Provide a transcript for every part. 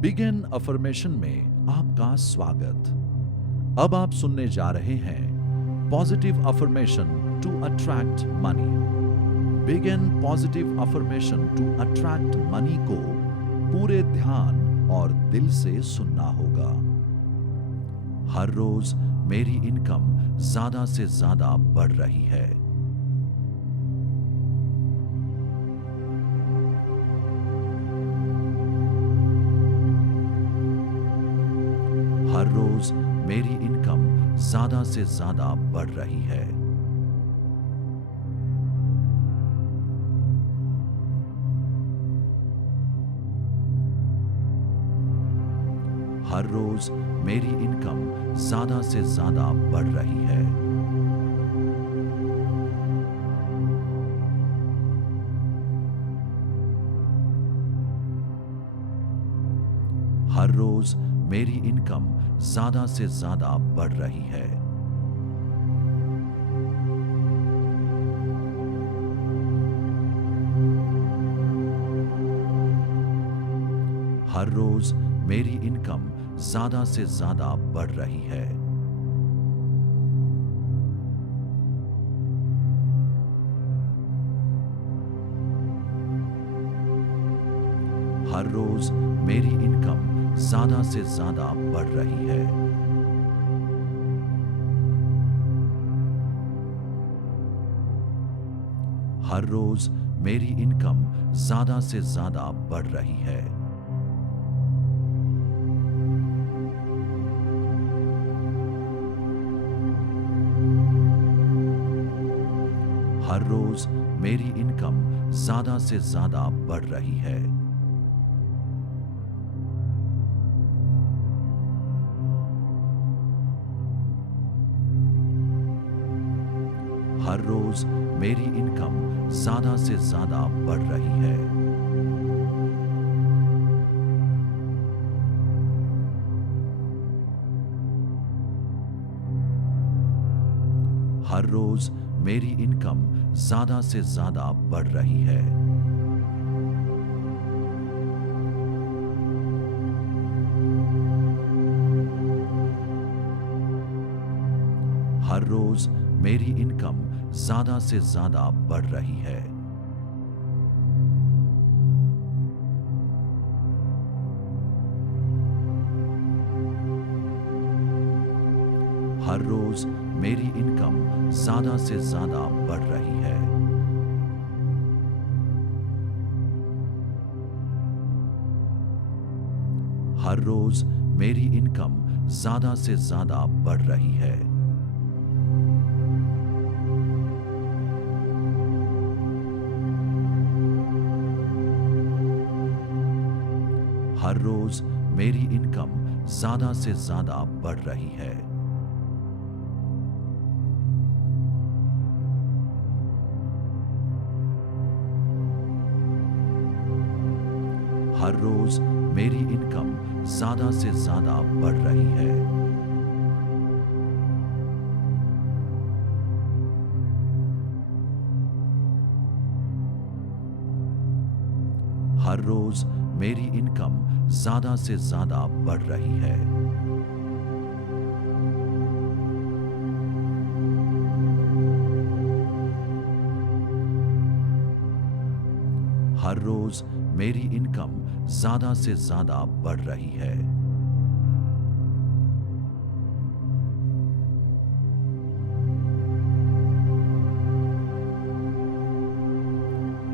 Begin affirmation में आपका स्वागत। अब आप सुनने जा रहे हैं positive affirmation to attract money. Begin positive affirmation to attract money को पूरे ध्यान और दिल से सुनना होगा। हर रोज मेरी इनकम ज्यादा से ज्यादा बढ़ रही है। हर रोज मेरी इनकम ज्यादा से ज्यादा बढ़ रही है। हर रोज मेरी इनकम ज्यादा से ज्यादा बढ़ रही है। हर रोज मेरी इनकम ज्यादा से ज्यादा बढ़ रही है। हर रोज मेरी इनकम ज्यादा से ज्यादा बढ़ रही है। हर रोज मेरी इनकम ज्यादा से ज्यादा बढ़ रही है। हर रोज मेरी इनकम ज्यादा से ज्यादा बढ़ रही है। हर रोज मेरी इनकम ज्यादा से ज्यादा बढ़ रही है। हर रोज मेरी इनकम ज्यादा से ज्यादा बढ़ रही है। हर रोज मेरी इनकम ज्यादा से ज्यादा बढ़ रही है। हर रोज मेरी इनकम ज्यादा से ज्यादा बढ़ रही है। हर रोज मेरी इनकम ज्यादा से ज्यादा बढ़ रही है। हर रोज मेरी इनकम ज्यादा से ज्यादा बढ़ रही है। हर रोज मेरी इनकम ज्यादा से ज्यादा बढ़ रही है। हर रोज मेरी इनकम ज्यादा से ज्यादा बढ़ रही है। हर रोज मेरी इनकम ज्यादा से ज्यादा बढ़ रही है। हर रोज मेरी इनकम ज्यादा से ज्यादा बढ़ रही है।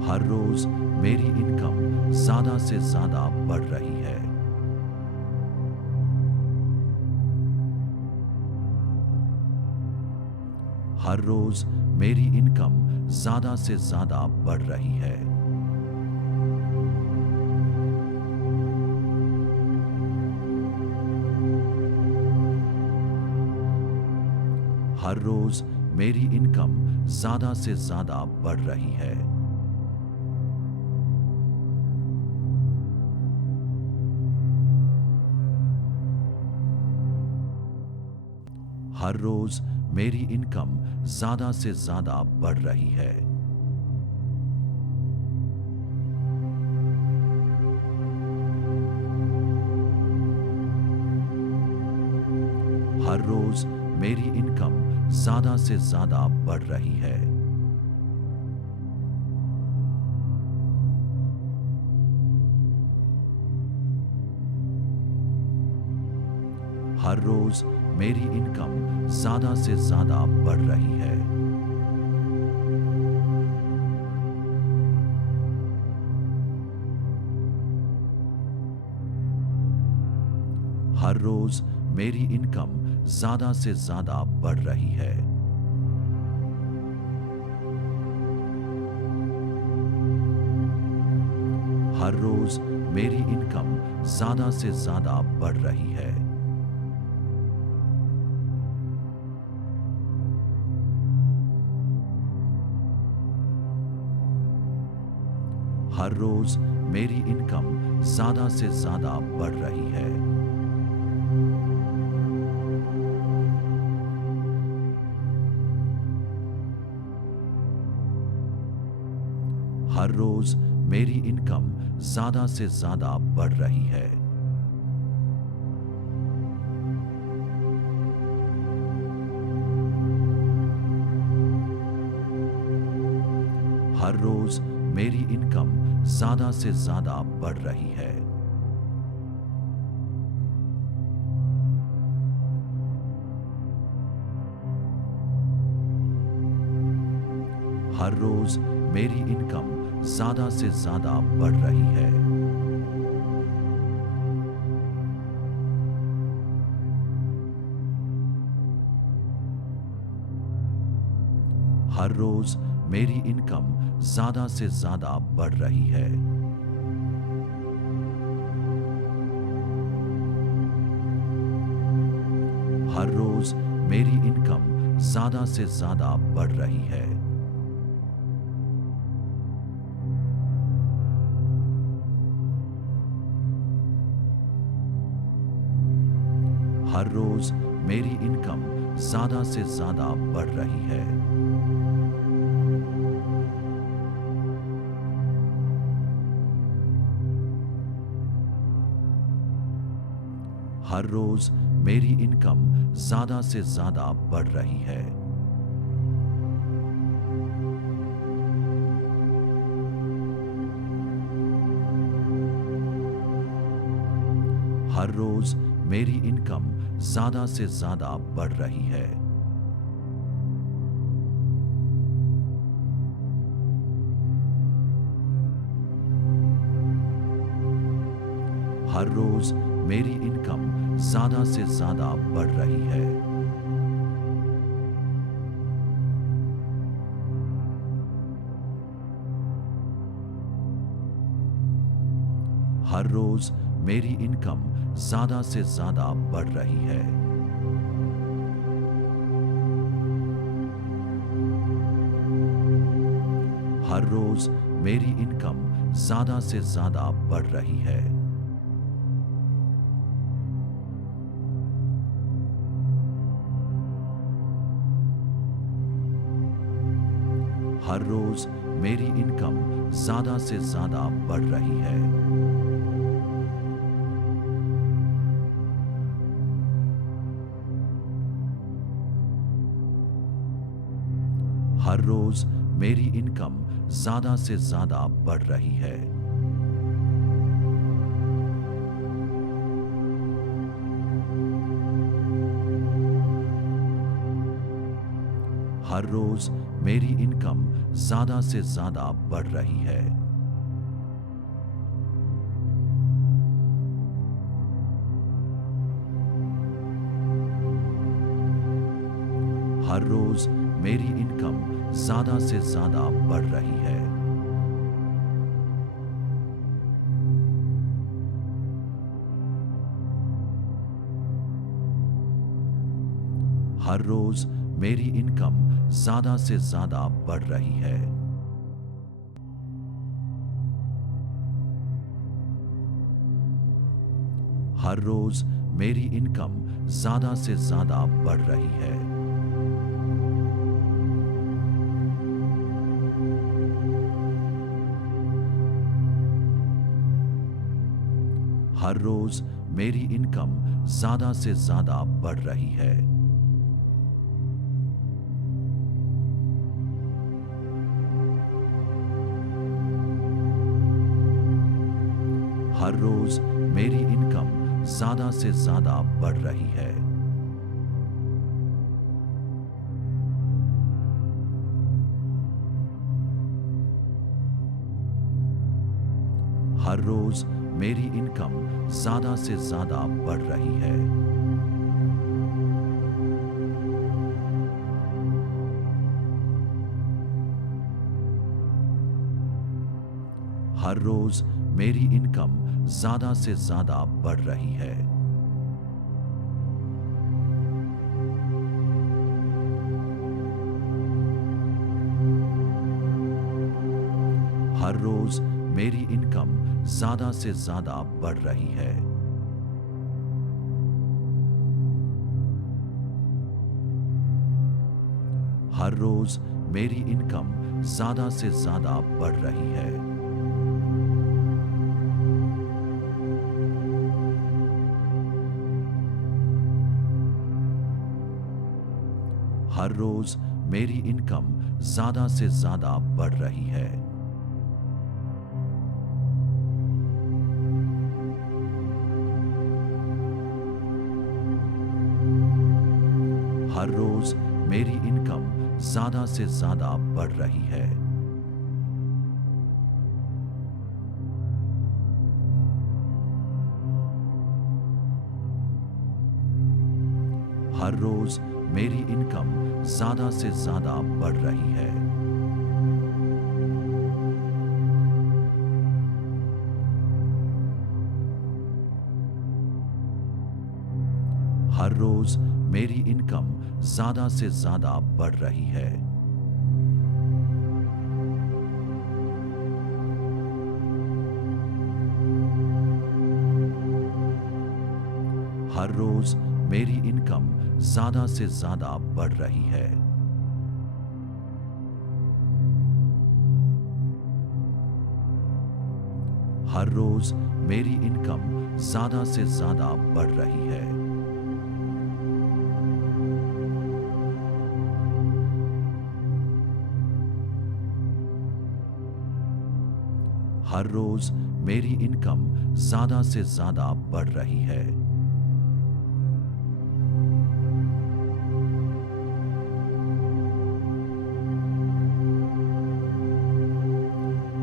हर रोज मेरी इनकम ज्यादा से ज्यादा बढ़ रही है। हर रोज मेरी इनकम ज्यादा से ज्यादा बढ़ रही है। हर रोज मेरी इनकम ज्यादा से ज्यादा बढ़ रही है। हर रोज मेरी इनकम ज्यादा से ज्यादा बढ़ रही है। हर रोज मेरी इनकम ज्यादा से ज्यादा बढ़ रही है। हर रोज मेरी इनकम ज्यादा से ज्यादा बढ़ रही है। हर रोज मेरी इनकम ज्यादा से ज्यादा बढ़ रही है। हर रोज मेरी इनकम ज्यादा से ज्यादा बढ़ रही है। हर रोज मेरी इनकम ज्यादा से ज्यादा बढ़ रही है। हर रोज मेरी इनकम ज्यादा से ज्यादा बढ़ रही है। हर रोज मेरी इनकम ज्यादा से ज्यादा बढ़ रही है। हर रोज मेरी इनकम ज्यादा से ज्यादा बढ़ रही है। हर रोज मेरी इनकम ज्यादा से ज्यादा बढ़ रही है। हर रोज मेरी इनकम ज्यादा से ज्यादा बढ़ रही है। हर रोज मेरी इनकम ज्यादा से ज्यादा बढ़ रही है। हर रोज मेरी इनकम ज्यादा से ज्यादा बढ़ रही है। हर रोज मेरी इनकम ज्यादा से ज्यादा बढ़ रही है। हर रोज मेरी इनकम ज्यादा से ज्यादा बढ़ रही है। हर रोज मेरी इनकम ज्यादा से ज्यादा बढ़ रही है। हर रोज मेरी इनकम ज्यादा से ज्यादा बढ़ रही है। हर रोज मेरी इनकम ज्यादा से ज्यादा बढ़ रही है। हर रोज मेरी इनकम ज्यादा से ज्यादा बढ़ रही है। हर रोज मेरी इनकम ज्यादा से ज्यादा बढ़ रही है। हर रोज मेरी इनकम ज्यादा से ज्यादा बढ़ रही है। हर रोज मेरी इनकम ज्यादा से ज्यादा बढ़ रही है। हर रोज मेरी इनकम ज्यादा से ज्यादा बढ़ रही है। हर रोज मेरी इनकम ज्यादा से ज्यादा बढ़ रही है। हर रोज मेरी इनकम ज्यादा से ज्यादा बढ़ रही है। हर रोज मेरी इनकम ज्यादा से ज्यादा बढ़ रही है। हर रोज मेरी इनकम ज्यादा से ज्यादा बढ़ रही है। हर रोज मेरी इनकम ज्यादा से ज्यादा बढ़ रही है। हर रोज मेरी इनकम ज्यादा से ज्यादा बढ़ रही है। हर रोज मेरी इनकम ज्यादा से ज्यादा बढ़ रही है। हर रोज मेरी इनकम ज्यादा से ज्यादा बढ़ रही है। हर रोज मेरी इनकम ज्यादा से ज्यादा बढ़ रही है। हर रोज मेरी इनकम ज्यादा से ज्यादा बढ़ रही है। हर रोज मेरी इनकम ज्यादा से ज्यादा बढ़ रही है। हर रोज मेरी इनकम ज्यादा से ज्यादा बढ़ रही है। हर रोज मेरी इनकम ज्यादा से ज्यादा बढ़ रही है।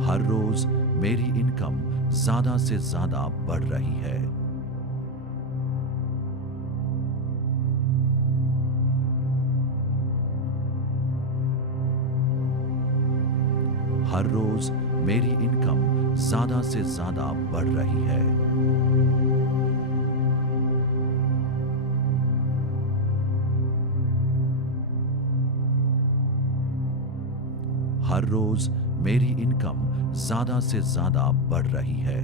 हर रोज मेरी इनकम ज्यादा से ज्यादा बढ़ रही है। हर रोज मेरी इनकम ज्यादा से ज्यादा बढ़ रही है। हर रोज मेरी इनकम ज्यादा से ज्यादा बढ़ रही है।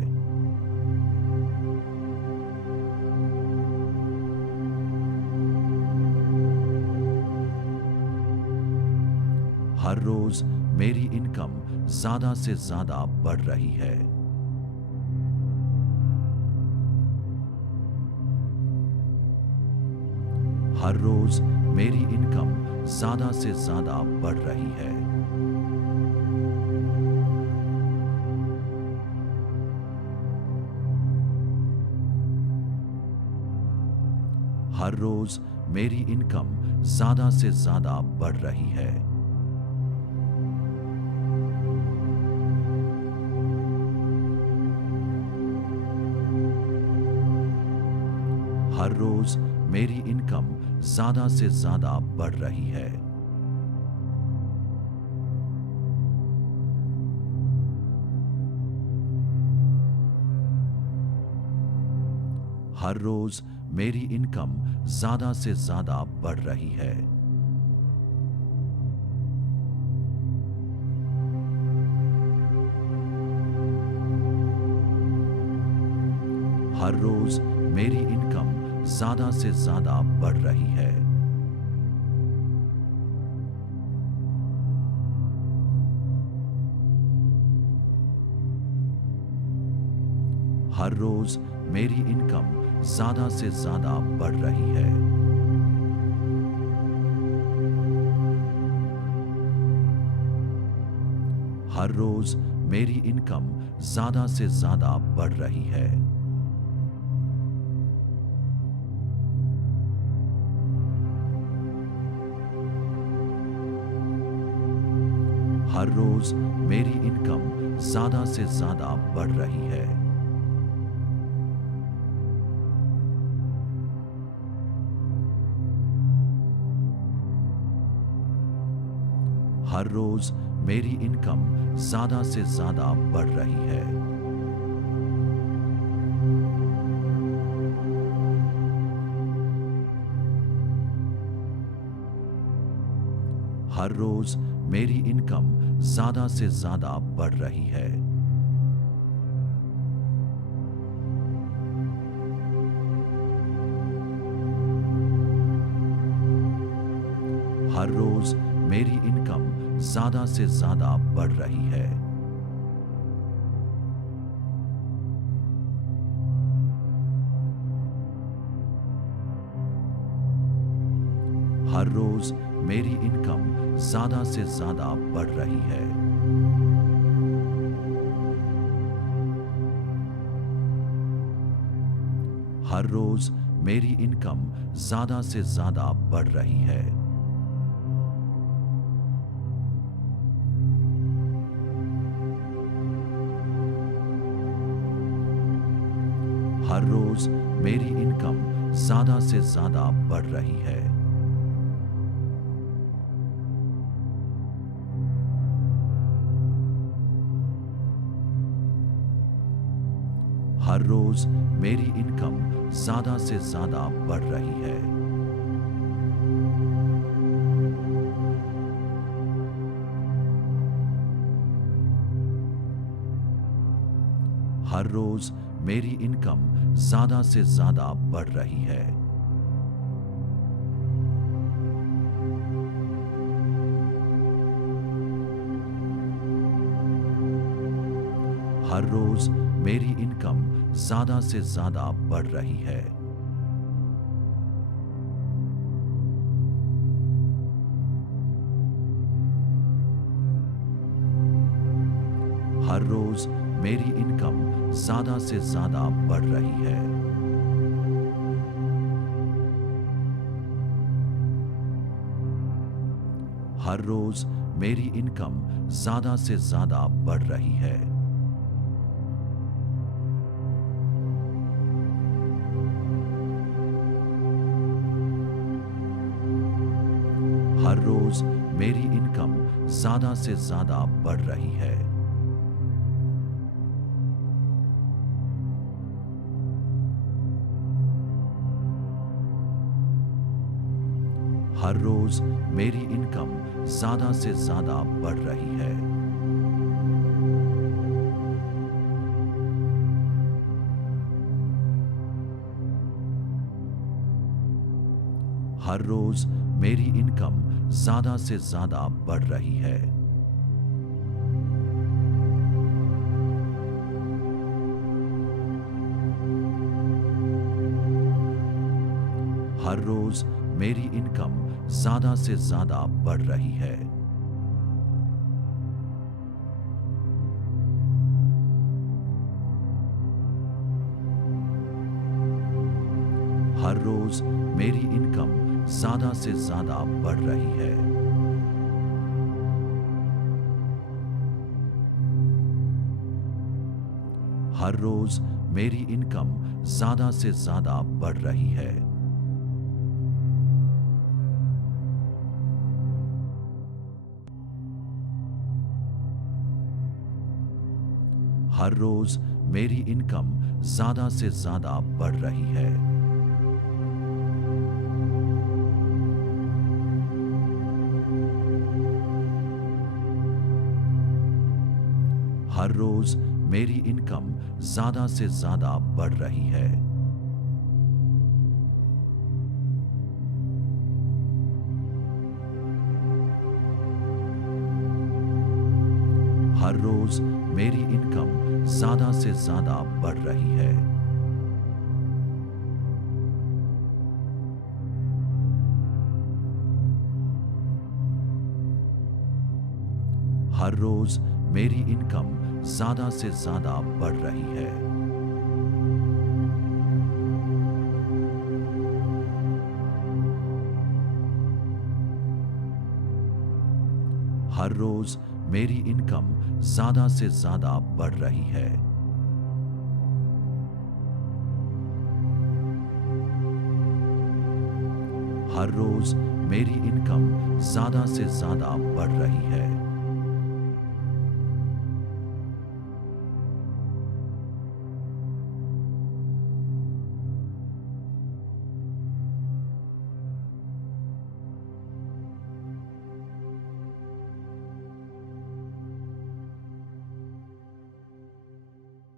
हर रोज मेरी इनकम ज्यादा से ज्यादा बढ़ रही है। हर रोज मेरी इनकम ज्यादा से ज्यादा बढ़ रही है। हर रोज मेरी इनकम ज्यादा से ज्यादा बढ़ रही है। हर रोज मेरी इनकम ज्यादा से ज्यादा बढ़ रही है। हर रोज मेरी इनकम ज्यादा से ज्यादा बढ़ रही है। हर रोज मेरी इनकम ज्यादा से ज्यादा बढ़ रही है। हर रोज मेरी इनकम ज्यादा से ज्यादा बढ़ रही है। हर रोज मेरी इनकम ज्यादा से ज्यादा बढ़ रही है। हर रोज मेरी इनकम ज्यादा से ज्यादा बढ़ रही है। हर रोज मेरी इनकम ज्यादा से ज्यादा बढ़ रही है। हर रोज मेरी इनकम ज्यादा से ज्यादा बढ़ रही है। हर रोज मेरी इनकम ज्यादा से ज्यादा बढ़ रही है। हर रोज मेरी इनकम ज्यादा से ज्यादा बढ़ रही है। हर रोज मेरी इनकम ज्यादा से ज्यादा बढ़ रही है। हर रोज मेरी इनकम ज्यादा से ज्यादा बढ़ रही है। हर रोज मेरी इनकम ज्यादा से ज्यादा बढ़ रही है। हर रोज मेरी इनकम ज्यादा से ज्यादा बढ़ रही है। हर रोज मेरी इनकम ज्यादा से ज्यादा बढ़ रही है। हर रोज मेरी इनकम ज्यादा से ज्यादा बढ़ रही है। हर रोज मेरी इनकम ज्यादा से ज्यादा बढ़ रही है। हर रोज मेरी इनकम ज्यादा से ज्यादा बढ़ रही है। हर रोज मेरी इनकम ज्यादा से ज्यादा बढ़ रही है। हर रोज मेरी इनकम ज्यादा से ज्यादा बढ़ रही है। हर रोज मेरी इनकम ज्यादा से ज्यादा बढ़ रही है। हर रोज मेरी इनकम ज्यादा से ज्यादा बढ़ रही है। हर रोज मेरी इनकम ज्यादा से ज्यादा बढ़ रही है। हर रोज मेरी इनकम ज्यादा से ज्यादा बढ़ रही है। हर रोज मेरी इनकम ज्यादा से ज्यादा बढ़ रही है। हर रोज मेरी इनकम ज्यादा से ज्यादा बढ़ रही है। हर रोज मेरी इनकम ज्यादा से ज्यादा बढ़ रही है। हर रोज मेरी इनकम ज्यादा से ज्यादा बढ़ रही है। हर रोज मेरी इनकम ज्यादा से ज्यादा बढ़ रही है।